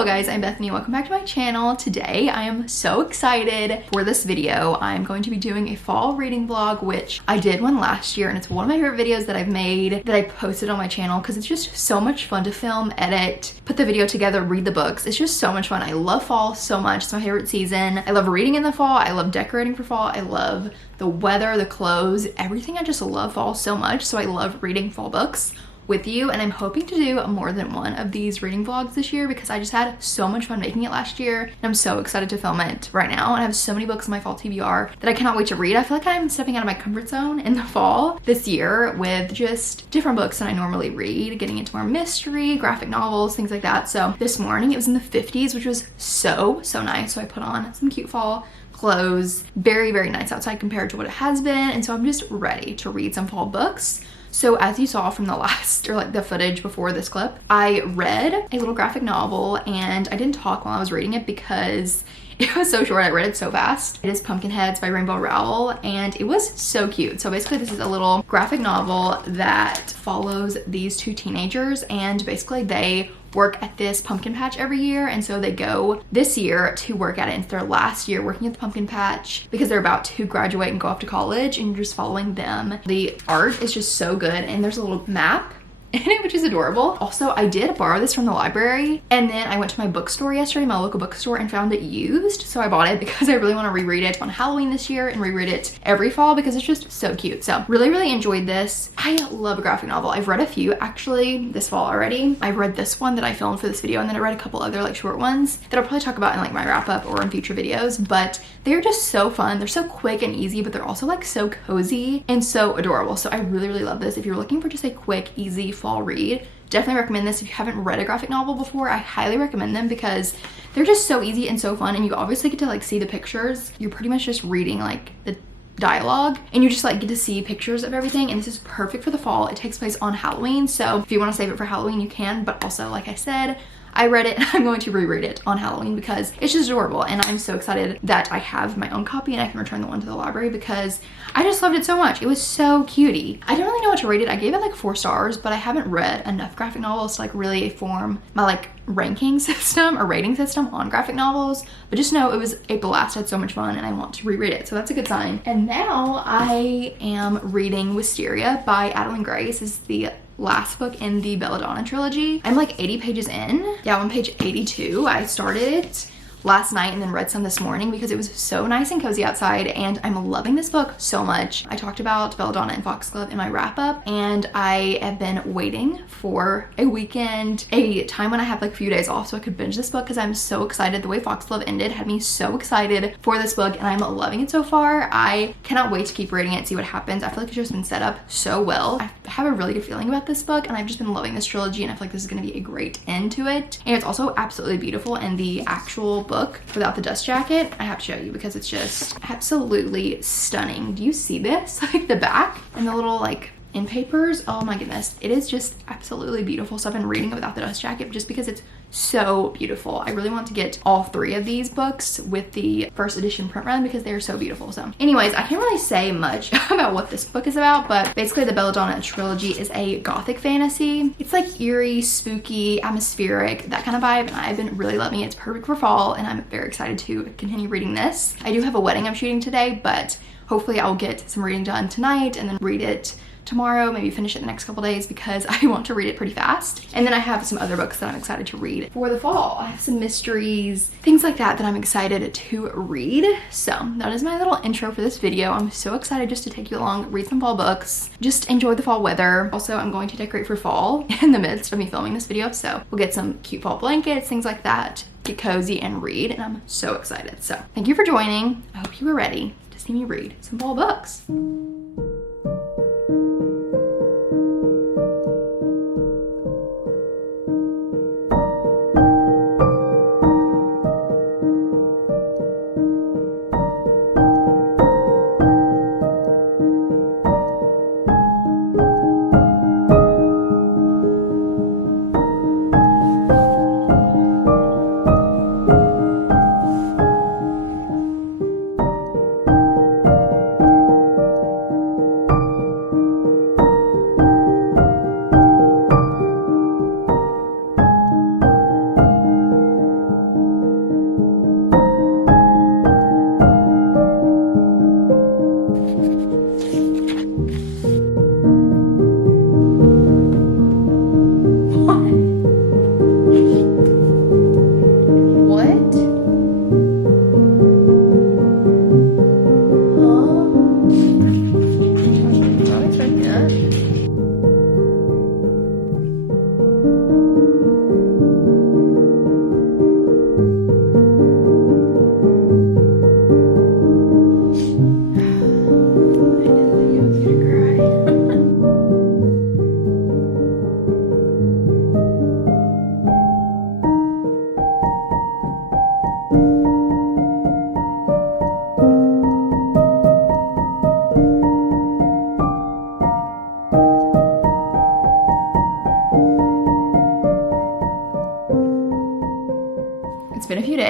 Hello guys, I'm Bethany. Welcome back to my channel. Today I am so excited for this video. I'm going to be doing a fall reading vlog, which I did one last year, and it's one of my favorite videos that I've made that I posted on my channel because it's just so much fun to film, edit, put the video together, read the books. It's just so much fun. I love fall so much. It's my favorite season. I love reading in the fall. I love decorating for fall. I love the weather, the clothes, everything. I just love fall so much. So I love reading fall books with you, and I'm hoping to do more than one of these reading vlogs this year because I just had so much fun making it last year, and I'm so excited to film it right now. And I have so many books in my fall TBR that I cannot wait to read. I feel like I'm stepping out of my comfort zone in the fall this year with just different books than I normally read, getting into more mystery, graphic novels, things like that. So this morning it was in the 50s, which was so nice. So I put on some cute fall clothes. Very nice outside compared to what it has been, and so I'm just ready to read some fall books. So as you saw from the last, or like the footage before this clip, I read a little graphic novel, and I didn't talk while I was reading it because it was so short. I read it so fast. It is Pumpkinheads by Rainbow Rowell, and it was so cute. So basically this is a little graphic novel that follows these two teenagers, and basically they work at this pumpkin patch every year, and so they go this year to work at it. It's their last year working at the pumpkin patch because they're about to graduate and go off to college, and you're just following them. The art is just so good, and there's a little map in it, which is adorable. Also, I did borrow this from the library, and then I went to my bookstore yesterday, my local bookstore, and found it used. So I bought it because I really want to reread it on Halloween this year and reread it every fall because it's just so cute. So really enjoyed this. I love a graphic novel. I've read a few actually this fall already. I read this one that I filmed for this video, and then I read a couple other like short ones that I'll probably talk about in like my wrap up or in future videos, but they're just so fun. They're so quick and easy, but they're also like so cozy and so adorable. So I really love this. If you're looking for just a quick, easy fall read, definitely recommend this. If you haven't read a graphic novel before, I highly recommend them because they're just so easy and so fun, and you obviously get to like see the pictures. You're pretty much just reading like the dialogue, and you just like get to see pictures of everything, and this is perfect for the fall. It takes place on Halloween, so if you want to save it for Halloween you can, but also like I said, I read it and I'm going to reread it on Halloween because it's just adorable, and I'm so excited that I have my own copy and I can return the one to the library because I just loved it so much. It was so cutie. I don't really know what to rate it. I gave it like 4 stars, but I haven't read enough graphic novels to like really form my like ranking system or rating system on graphic novels, but just know it was a blast. I had so much fun and I want to reread it, so that's a good sign. And now I am reading Wisteria by Adeline Gray. This is the last book in the Belladonna trilogy. I'm like 80 pages in. Yeah, I'm on page 82. I started it last night and then read some this morning because it was so nice and cozy outside, and I'm loving this book so much. I talked about Belladonna and Foxglove in my wrap up, and I have been waiting for a weekend, a time when I have like a few days off so I could binge this book because I'm so excited. The way Foxglove ended had me so excited for this book, and I'm loving it so far. I cannot wait to keep reading it and see what happens. I feel like it's just been set up so well. I have a really good feeling about this book, and I've just been loving this trilogy, and I feel like this is going to be a great end to it. And it's also absolutely beautiful, and the actual book without the dust jacket I have to show you because it's just absolutely stunning. Do you see this? Like the back and the little like in papers, oh my goodness, it is just absolutely beautiful. So I've been reading it without the dust jacket just because it's so beautiful. I really want to get all 3 of these books with the first edition print run because they're so beautiful. So anyways, I can't really say much about what this book is about, but basically the Belladonna trilogy is a gothic fantasy. It's like eerie, spooky, atmospheric, that kind of vibe, and I've been really loving it. It's perfect for fall, and I'm very excited to continue reading this. I do have a wedding I'm shooting today, but hopefully I'll get some reading done tonight and then read it tomorrow, maybe finish it the next couple days because I want to read it pretty fast. And then I have some other books that I'm excited to read for the fall. I have some mysteries, things like that I'm excited to read. So that is my little intro for this video. I'm so excited just to take you along, read some fall books, just enjoy the fall weather. Also, I'm going to decorate for fall in the midst of me filming this video, so we'll get some cute fall blankets, things like that, get cozy and read, and I'm so excited. So thank you for joining. I hope you were ready to see me read some fall books.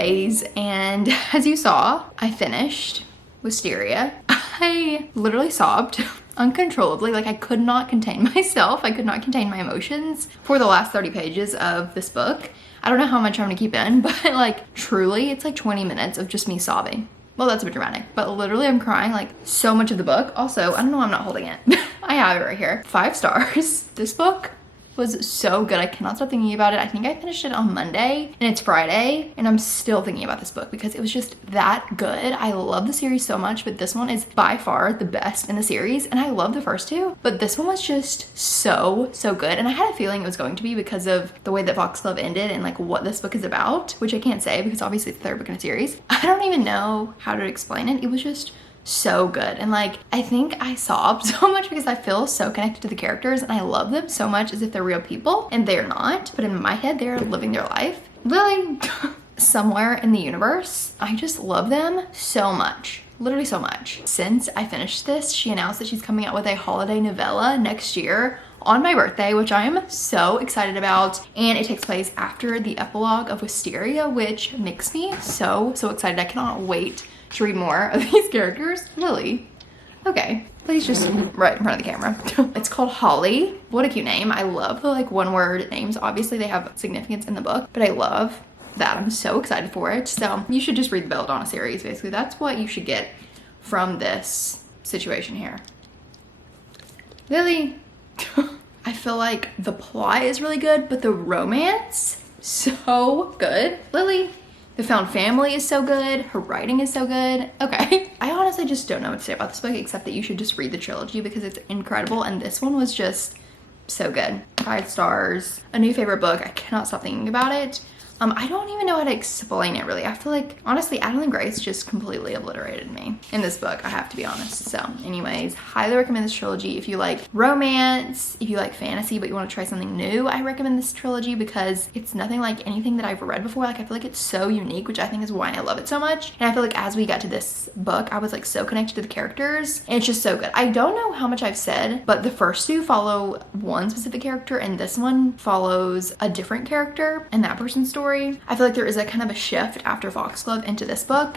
days, and as you saw, I finished Wisteria. I literally sobbed uncontrollably. Like, I could not contain myself. I could not contain my emotions for the last 30 pages of this book. I don't know how much I'm gonna keep in, but like truly it's like 20 minutes of just me sobbing. Well, that's a bit dramatic, but literally I'm crying like so much of the book. Also, I don't know why I'm not holding it. I have it right here. 5 stars. This book was so good. I cannot stop thinking about it. I think I finished it on Monday and it's Friday and I'm still thinking about this book because it was just that good. I love the series so much, but this one is by far the best in the series, and I love the first two, but this one was just so good. And I had a feeling it was going to be because of the way that Foxglove ended and like what this book is about, which I can't say because obviously it's the 3rd book in a series. I don't even know how to explain it. It was just so good, and like I think I sobbed so much because I feel so connected to the characters and I love them so much as if they're real people, and they're not, but in my head they're living their life really somewhere in the universe. I just love them so much, literally so much. Since I finished this, she announced that she's coming out with a holiday novella next year on my birthday, which I am so excited about, and it takes place after the epilogue of Wisteria, which makes me so excited. I cannot wait to read more of these characters. Lily, okay, please just right in front of the camera. It's called Holly. What a cute name. I love the like 1-word names. Obviously they have significance in the book, but I love that. I'm so excited for it. So you should just read the Belladonna series. Basically that's what you should get from this situation here. Lily. I feel like the plot is really good, but the romance, so good. Lily. The found family is so good. Her writing is so good. Okay. I honestly just don't know what to say about this book except that you should just read the trilogy because it's incredible, and this one was just so good. 5 stars. A new favorite book. I cannot stop thinking about it. I don't even know how to explain it really. I feel like, honestly, Adeline Grace just completely obliterated me in this book, I have to be honest. So anyways, highly recommend this trilogy. If you like romance, if you like fantasy, but you want to try something new, I recommend this trilogy because it's nothing like anything that I've read before. Like, I feel like it's so unique, which I think is why I love it so much. And I feel like as we got to this book, I was like so connected to the characters, and it's just so good. I don't know how much I've said, but the first 2 follow one specific character, and this one follows a different character and that person's story. I feel like there is a kind of a shift after Foxglove into this book,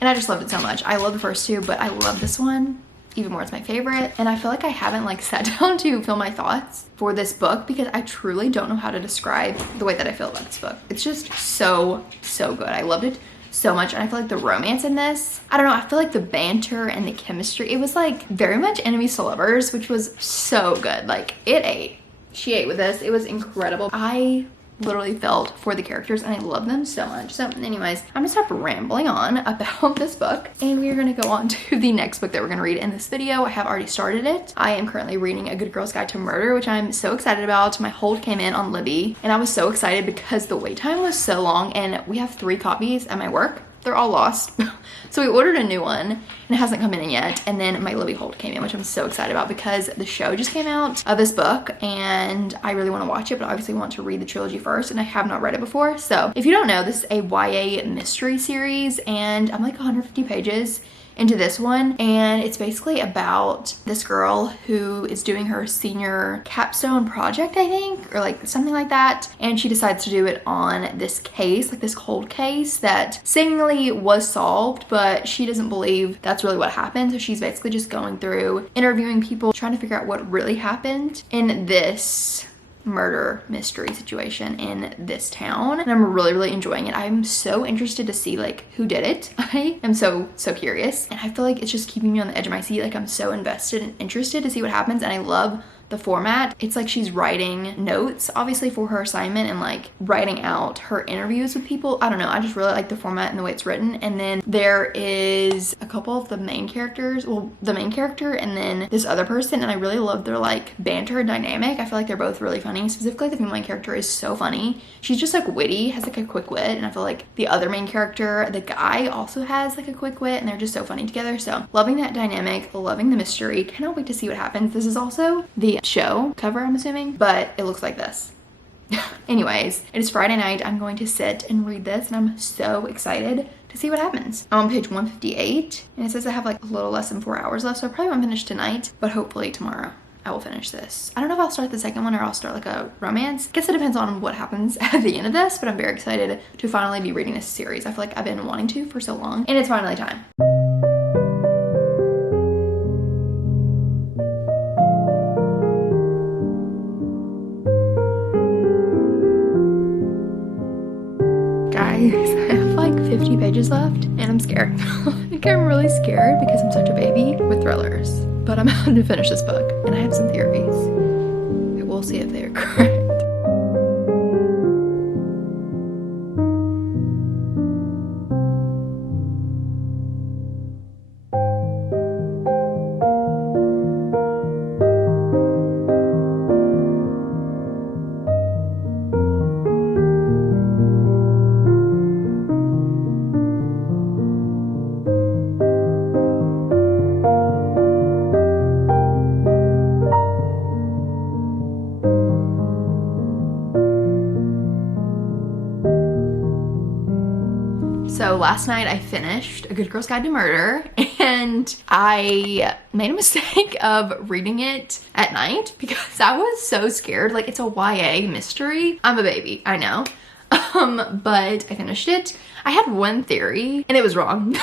and I just loved it so much. I love the first 2, but I love this one even more. It's my favorite, and I feel like I haven't like sat down to film my thoughts for this book because I truly don't know how to describe the way that I feel about this book. It's just so good. I loved it so much, and I feel like the romance in this, I don't know, I feel like the banter and the chemistry, it was like very much enemies to lovers, which was so good. Like, she ate with this. It was incredible. I literally felt for the characters and I love them so much. So anyways, I'm gonna stop rambling on about this book, and we're gonna go on to the next book that we're gonna read in this video. I have already started it. I am currently reading A Good Girl's Guide to Murder, which I'm so excited about. My hold came in on Libby, and I was so excited because the wait time was so long, and we have 3 copies at my work. They're all lost. So we ordered a new one and it hasn't come in yet. And then my Libby hold came in, which I'm so excited about because the show just came out of this book and I really want to watch it, but obviously want to read the trilogy first, and I have not read it before. So if you don't know, this is a YA mystery series, and I'm like 150 pages into this one, and it's basically about this girl who is doing her senior capstone project, I think, or like something like that, and she decides to do it on this case, like this cold case that seemingly was solved, but she doesn't believe that's really what happened. So she's basically just going through interviewing people, trying to figure out what really happened in this murder mystery situation in this town, and I'm really enjoying it. I'm so interested to see like who did it. I am so curious, and I feel like it's just keeping me on the edge of my seat. Like, I'm so invested and interested to see what happens, and I love the format. It's like she's writing notes obviously for her assignment and like writing out her interviews with people. I don't know, I just really like the format and the way it's written. And then there is a couple of the main characters, well, the main character and then this other person, and I really love their like banter dynamic. I feel like they're both really funny. Specifically the female character is so funny. She's just like witty, has like a quick wit, and I feel like the other main character, the guy, also has like a quick wit, and they're just so funny together. So loving that dynamic, loving the mystery, cannot wait to see what happens. This is also the show cover, I'm assuming, but it looks like this. Anyways, it is Friday night. I'm going to sit and read this, and I'm so excited to see what happens. I'm on page 158, and it says I have like a little less than 4 hours left, so I probably won't finish tonight, but hopefully tomorrow I will finish this. I don't know if I'll start the second one or I'll start like a romance. Guess it depends on what happens at the end of this, but I'm very excited to finally be reading this series. I feel like I've been wanting to for so long, and it's finally time. Guys, I have like 50 pages left and I'm scared. I think I'm really scared because I'm such a baby with thrillers. But I'm about to finish this book and I have some theories. We'll see if they're correct. So last night I finished A Good Girl's Guide to Murder and I made a mistake of reading it at night because I was so scared. Like, it's a YA mystery. I'm a baby, I know. But I finished it. I had one theory and it was wrong.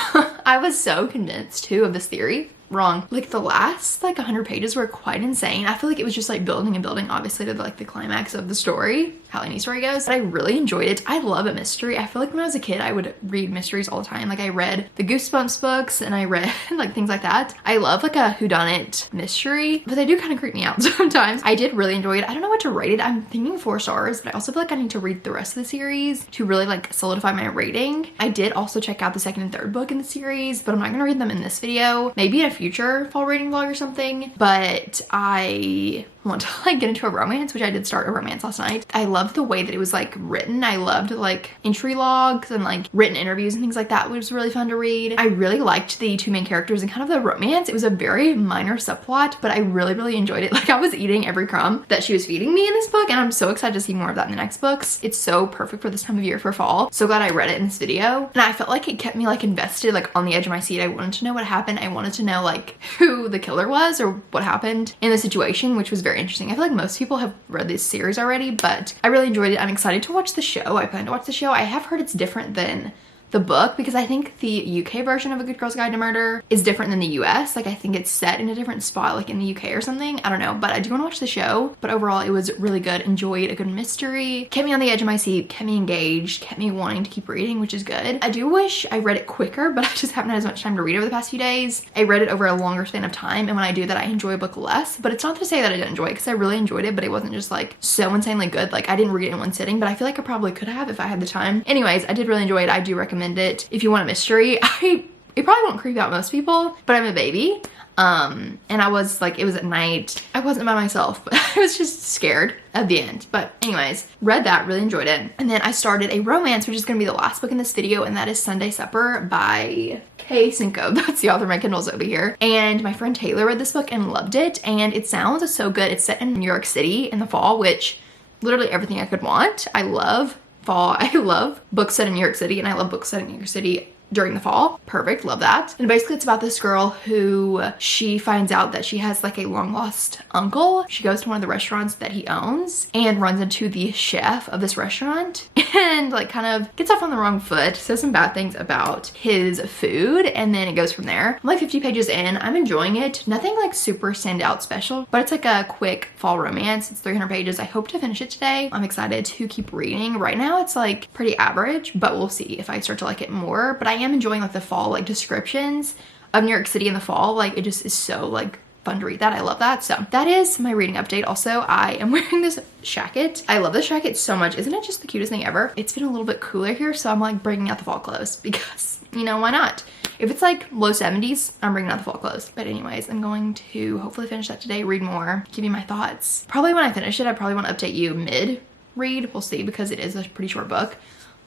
I was so convinced too of this theory. Wrong. Like, the last like 100 pages were quite insane. I feel like it was just like building and building, obviously, to like the climax of the story, how any story goes. But I really enjoyed it. I love a mystery. I feel like when I was a kid I would read mysteries all the time. Like, I read the Goosebumps books and I read like things like that. I love like a whodunit mystery, but they do kind of creep me out sometimes. I did really enjoy it. I don't know what to rate it. I'm thinking 4 stars, but I also feel like I need to read the rest of the series to really like solidify my rating. I did also check out the 2nd and 3rd book in the series, but I'm not gonna read them in this video. Maybe in a future fall reading vlog or something. But I want to like get into a romance, which I did start a romance last night. I loved the way that it was like written. I loved like entry logs and like written interviews and things like that. It was really fun to read. I really liked the 2 main characters and kind of the romance. It was a very minor subplot, but I really enjoyed it. Like, I was eating every crumb that she was feeding me in this book, and I'm so excited to see more of that in the next books. It's so perfect for this time of year for fall. So glad I read it in this video, and I felt like it kept me like invested, like on the edge of my seat. I wanted to know what happened. I wanted to know like who the killer was or what happened in the situation, which was very interesting. I feel like most people have read this series already, but I really enjoyed it. I'm excited to watch the show. I plan to watch the show. I have heard it's different than the book because I think the UK version of A Good Girl's Guide to Murder is different than the US. Like, I think it's set in a different spot, like in the UK or something. I don't know, but I do want to watch the show. But overall, it was really good. Enjoyed a good mystery. Kept me on the edge of my seat, kept me engaged, kept me wanting to keep reading, which is good. I do wish I read it quicker, but I just haven't had as much time to read over the past few days. I read it over a longer span of time, and when I do that, I enjoy a book less. But it's not to say that I didn't enjoy it, because I really enjoyed it, but it wasn't just like so insanely good. Like, I didn't read it in one sitting, but I feel like I probably could have if I had the time. Anyways, I did really enjoy it. I do recommend it if you want a mystery. It probably won't creep out most people, but I'm a baby. And I was like, it was at night. I wasn't by myself, but I was just scared at the end. But anyways, read that, really enjoyed it. And then I started a romance, which is gonna be the last book in this video, and that is Sunday Supper by Kay Cinco. That's the author. My Kindle's over here. And my friend Taylor read this book and loved it, and it sounds so good. It's set in New York City in the fall, which literally everything I could want. I love fall. I love books set in New York City, and I love books set in New York City during the fall. Perfect, love that. And basically it's about this girl who she finds out that she has like a long lost uncle. She goes to one of the restaurants that he owns and runs into the chef of this restaurant and like kind of gets off on the wrong foot, says some bad things about his food, and then it goes from there. I'm like 50 pages in. I'm enjoying it. Nothing like super standout special, but it's like a quick fall romance. It's 300 pages. I hope to finish it today. I'm excited to keep reading. Right now it's like pretty average, but we'll see if I start to like it more. But I am enjoying like the fall like descriptions of New York City in the fall. Like, it just is so like fun to read that. I love that. So that is my reading update. Also, I am wearing this jacket. I love this jacket so much. Isn't it just the cutest thing ever? It's been a little bit cooler here, so I'm like bringing out the fall clothes because, you know, why not? If it's like low 70s, I'm bringing out the fall clothes. But anyways, I'm going to hopefully finish that today, read more, give you my thoughts. Probably when I finish it, I probably want to update you mid-read. We'll see, because it is a pretty short book.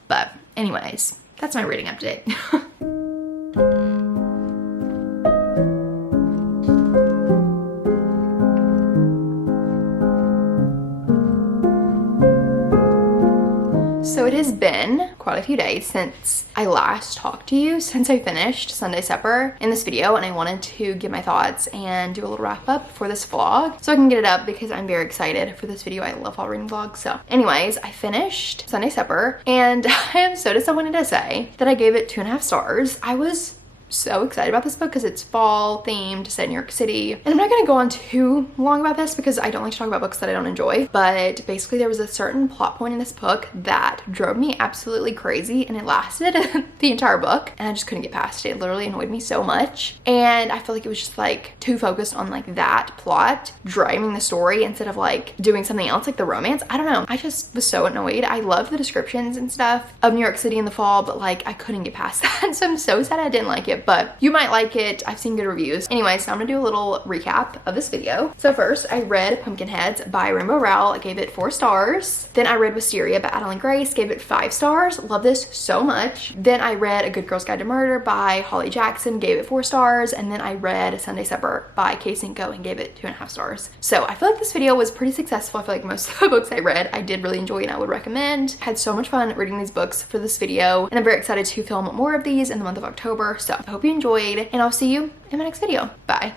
But anyways, that's my reading update. So it has been quite a few days since I last talked to you, since I finished Sunday Supper in this video, and I wanted to give my thoughts and do a little wrap up for this vlog so I can get it up because I'm very excited for this video. I love fall reading vlogs. So anyways, I finished Sunday Supper and I am so disappointed to say that I gave it 2.5 stars. I was so excited about this book because it's fall themed, set in New York City. And I'm not going to go on too long about this because I don't like to talk about books that I don't enjoy. But basically there was a certain plot point in this book that drove me absolutely crazy, and it lasted the entire book and I just couldn't get past it. It literally annoyed me so much. And I feel like it was just like too focused on like that plot driving the story instead of like doing something else like the romance. I don't know. I just was so annoyed. I love the descriptions and stuff of New York City in the fall, but like I couldn't get past that. So I'm so sad I didn't like it. But you might like it. I've seen good reviews. Anyways, so I'm gonna do a little recap of this video. So first, I read Pumpkinheads by Rainbow Rowell. I gave it 4 stars. Then I read Wisteria by Adeline Grace. Gave it 5 stars. Love this so much. Then I read A Good Girl's Guide to Murder by Holly Jackson. Gave it 4 stars. And then I read Sunday Supper by Kay Cinco and gave it 2.5 stars. So I feel like this video was pretty successful. I feel like most of the books I read, I did really enjoy and I would recommend. Had so much fun reading these books for this video. And I'm very excited to film more of these in the month of October. So I hope you enjoyed, and I'll see you in my next video. Bye.